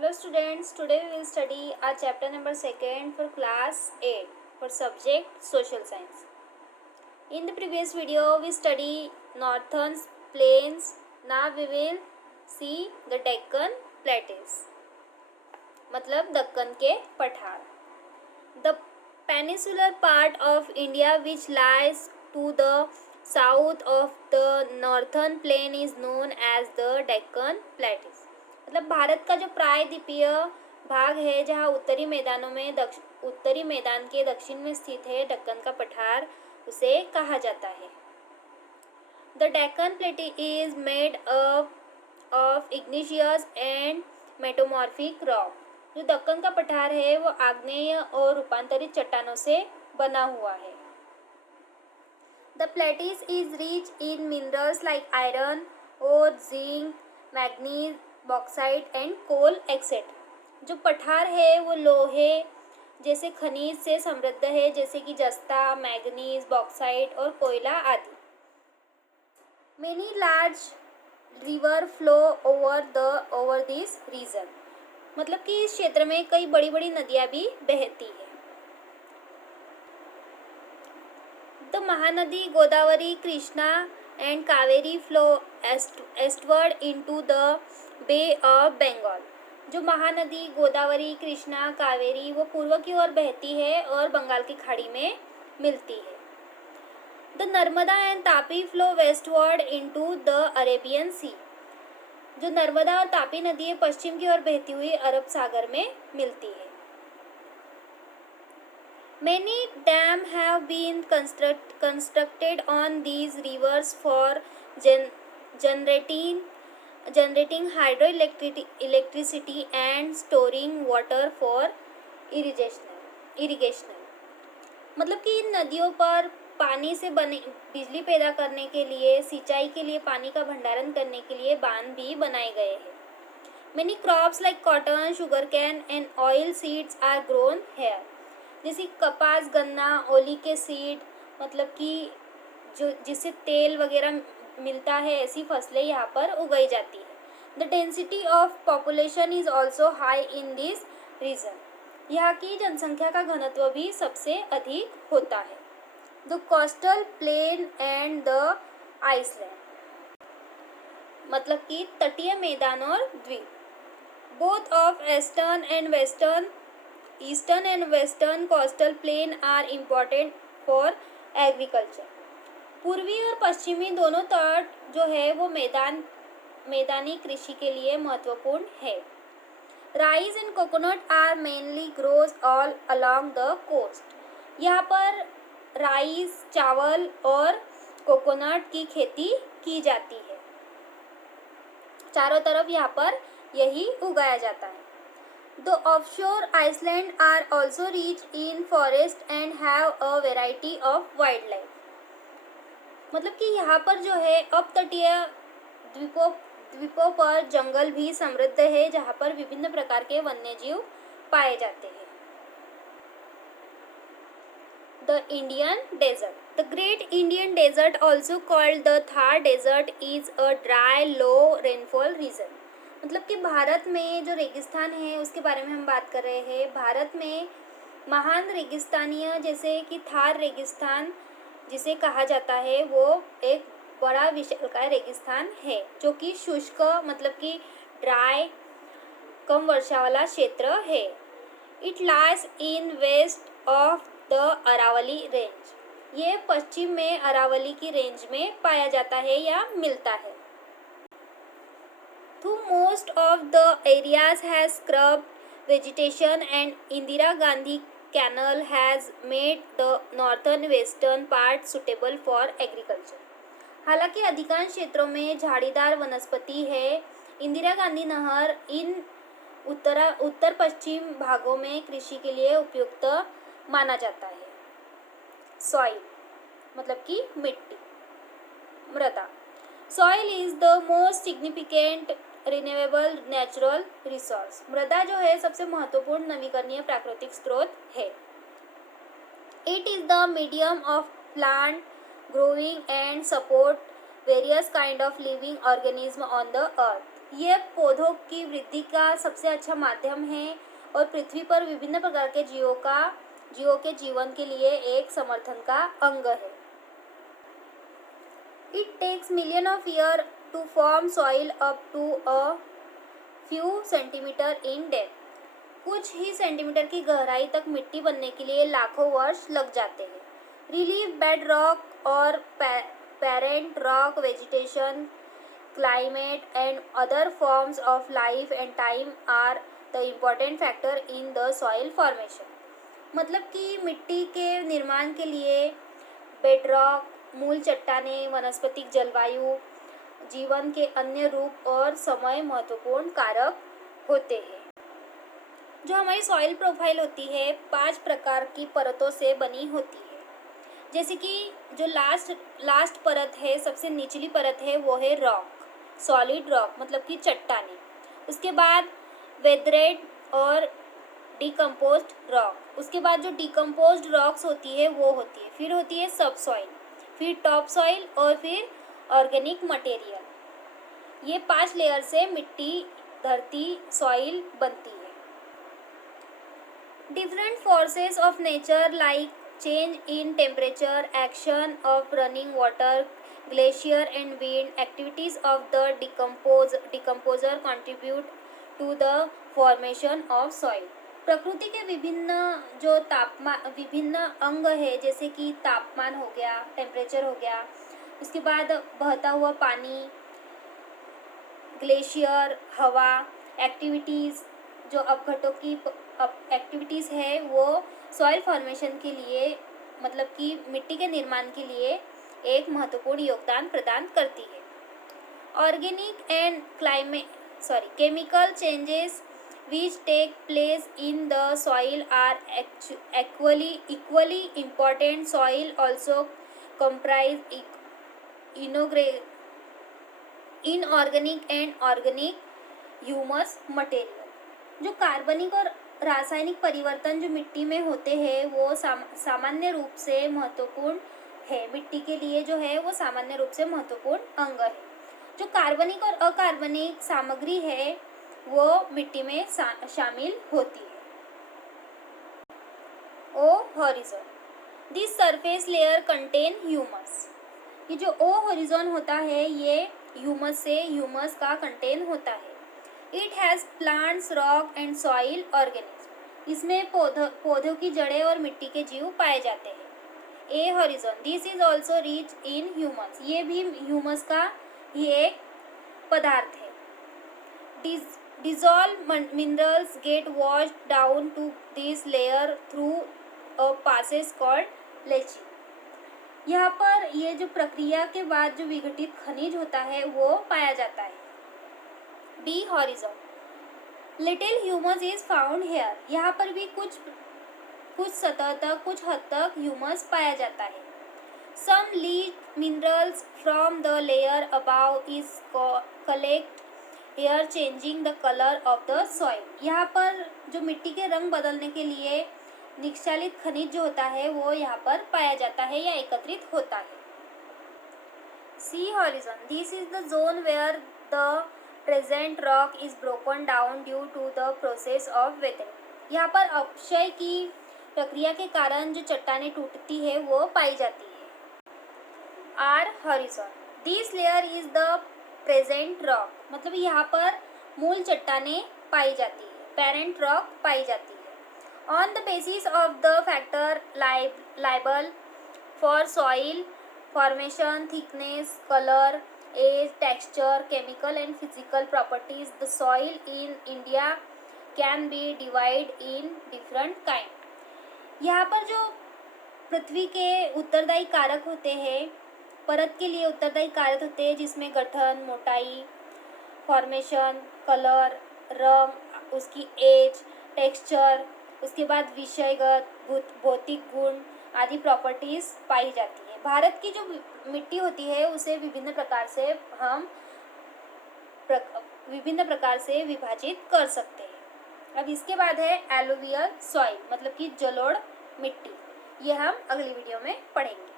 Hello students, today we will study our chapter number 2 for class 8 for subject social science. In the previous video we study northern plains. Now we will see the Deccan Plateaus, मतलब दक्कन के पठार. The peninsular part of India which lies to the south of the northern plain is known as the Deccan Plateaus. मतलब भारत का जो प्रायद्वीपीय भाग है जहाँ उत्तरी मैदानों में उत्तरी मैदान के दक्षिण में स्थित है दक्कन का पठार, उसे कहा जाता है. The Deccan plateau is made up of igneous and metamorphic rock. जो दक्कन का पठार है वो आग्नेय और रूपांतरित चट्टानों से बना हुआ है. The plateaus is rich in minerals like iron और zinc, manganese, bauxite and coal etcetera. जो पठार है वो लोहे जैसे खनिज से समृद्ध है, जैसे कि जस्ता, मैग्नीज, बॉक्साइट और कोयला आदि. Many large river flow over this region. मतलब कि इस क्षेत्र में कई बड़ी बड़ी नदियां भी बहती है. The Mahanadi Godavari, Krishna and Kaveri flow eastward into the bay of Bengal. जो महानदी गोदावरी, कृष्णा, कावेरी वो पूर्व की ओर बहती है और बंगाल की खाड़ी में मिलती है. The Narmada and Tapi flow westward into the Arabian sea. जो नर्मदा और तापी नदी पश्चिम की ओर बहती हुई अरब सागर में मिलती है. Many dams have been constructed on these rivers for generating hydroelectricity and storing water for irrigation. मतलब कि इन नदियों पर पानी से बने बिजली पैदा करने के लिए, सिंचाई के लिए पानी का भंडारण करने के लिए बांध भी बनाए गए हैं. Many crops like cotton, sugarcane and oil seeds are grown here. जैसे कपास, गन्ना, ओली के सीड, मतलब कि जो जिससे तेल वगैरह मिलता है, ऐसी फसलें यहाँ पर उगाई जाती है. The density of population is also high in this region. यहाँ की जनसंख्या का घनत्व भी सबसे अधिक होता है. The coastal plain and the island. मतलब कि तटीय मैदान और द्वीप. Both of eastern and western coastal plain are important for agriculture. पूर्वी और पश्चिमी दोनों तट जो है वो मैदानी कृषि के लिए महत्वपूर्ण है. Rice and coconut are mainly grows all along the coast. यहाँ पर राइस, चावल और कोकोनट की खेती की जाती है. चारों तरफ यहाँ पर यही उगाया जाता है. The offshore islands are also rich in forest and have a variety of wildlife. मतलब कि यहाँ पर जो है अपतटीय द्वीपों पर जंगल भी समृद्ध है, जहाँ पर विभिन्न प्रकार के वन्यजीव पाए जाते हैं. The Indian Desert. The Great Indian Desert, also called the Thar Desert, is a dry, low rainfall region. मतलब कि भारत में जो रेगिस्तान है उसके बारे में हम बात कर रहे हैं. भारत में महान रेगिस्तानीय जैसे कि थार रेगिस्तान जिसे कहा जाता है वो एक बड़ा विशालकाय रेगिस्तान है जो कि शुष्क, मतलब कि ड्राई, कम वर्षा वाला क्षेत्र है. It lies in west of the Aravalli range. ये पश्चिम में अरावली की रेंज में पाया जाता है या मिलता है. Though most of the areas has scrub vegetation and Indira Gandhi Canal has made the northern western part suitable for agriculture. हालांकि अधिकांश क्षेत्रों में झाड़ीदार वनस्पति है. इंदिरा गांधी नहर इन उत्तर पश्चिम भागों में कृषि के लिए उपयुक्त माना जाता है. सॉइल मतलब कि मिट्टी, मृदा. Soil is the most significant renewable natural resource. मृदा जो है सबसे महत्वपूर्ण नवीकरणीय प्राकृतिक स्रोत है. It is the medium of plant growing and support various kind of living organism on the earth. यह पौधों की वृद्धि का सबसे अच्छा माध्यम है और पृथ्वी पर विभिन्न प्रकार के जीवों के जीवन के लिए एक समर्थन का अंग है। It takes million of years to form soil up to a few centimeter in depth. कुछ ही सेंटीमीटर की गहराई तक मिट्टी बनने के लिए लाखों वर्ष लग जाते हैं। रिलीफ बेड रॉक और parent rock vegetation climate and other forms of life and time are the important factor in the soil formation. मतलब कि मिट्टी के निर्माण के लिए बेडरॉक, मूल चट्टानें, वनस्पतिक जलवायु, जीवन के अन्य रूप और समय महत्वपूर्ण कारक होते हैं। जो हमारी सॉइल प्रोफाइल होती है 5 प्रकार की परतों से बनी होती है। जैसे कि जो लास्ट परत है, सबसे निचली परत है, वो है रॉक, सॉलिड रॉक मतलब कि चट्टानें। उसके बाद वेदरेड और डिकम्पोज्ड रॉक। उसके बाद जो डिकम्पोज्ड रॉक्स होती है वो होती है, फिर होती है सब सॉइल, फिर टॉप सॉइल और फिर ऑर्गेनिक मटेरियल। ये 5 लेयर से मिट्टी, धरती, सॉइल बनती है। Different forces of nature like change in temperature, action of running water, glacier and wind, activities of the decomposer contribute to the formation of soil. प्रकृति के विभिन्न अंग है, जैसे कि तापमान हो गया, टेम्परेचर हो गया, उसके बाद बहता हुआ पानी, ग्लेशियर, हवा, एक्टिविटीज़, जो अपघटों की एक्टिविटीज़ है वो सॉइल फॉर्मेशन के लिए मतलब कि मिट्टी के निर्माण के लिए एक महत्वपूर्ण योगदान प्रदान करती है। Organic and chemical changes which take place in the soil are equally important. Soil also comprise inorganic and organic humus material. जो कार्बनिक और रासायनिक परिवर्तन जो मिट्टी में होते हैं वो सामान्य रूप से महत्वपूर्ण है, मिट्टी के लिए जो है वो सामान्य रूप से महत्वपूर्ण अंग है। जो कार्बनिक और अकार्बनिक सामग्री है वो मिट्टी में शामिल होती है। O horizon, this surface layer contain humus. ये जो ओ हॉरिजॉन होता है ये ह्यूमस का कंटेन होता है। It has plants, rock and soil organism. इसमें पौधों की जड़ें और मिट्टी के जीव पाए जाते हैं। A horizon, this is also rich in humus. ये भी ह्यूमस का ही एक पदार्थ है। Dissolved minerals get washed down to this layer through a process called leaching. यहाँ पर ये जो प्रक्रिया के बाद जो विघटित खनिज होता है वो पाया जाता है। B horizon, little humus is found here. यहाँ पर भी कुछ सतह तक, कुछ हद तक ह्यूमस पाया जाता है। Some leach minerals from the layer above is collect here changing the colour of the soil. यहाँ पर जो मिट्टी के रंग बदलने के लिए निक्षालित खनिज जो होता है वो यहाँ पर पाया जाता है या एकत्रित होता है। C horizon, this is the zone where the present rock is broken down due to the process of weathering. यहाँ पर अपक्षय की प्रक्रिया के कारण जो चट्टानें टूटती है वो पाई जाती है। R horizon, this layer is the present rock. मतलब यहाँ पर मूल चट्टानें पाई जाती है, पेरेंट रॉक पाई जाती है। On the basis of the factor liable for soil formation, thickness, colour, age, texture, chemical and physical properties, the soil in India can be divide in different kind. यहाँ पर जो पृथ्वी के उत्तरदायी कारक होते हैं, परत के लिए उत्तरदायी कारक होते हैं, जिसमें गठन, मोटाई, फॉर्मेशन, कलर, रंग, उसकी एज, टेक्सचर, उसके बाद विषयगत, भौतिक गुण आदि प्रॉपर्टीज़ पाई जाती है। भारत की जो मिट्टी होती है उसे विभिन्न प्रकार से विभाजित कर सकते हैं। अब इसके बाद है एलुवियल सॉइल, मतलब कि जलोढ़ मिट्टी। यह हम अगली वीडियो में पढ़ेंगे।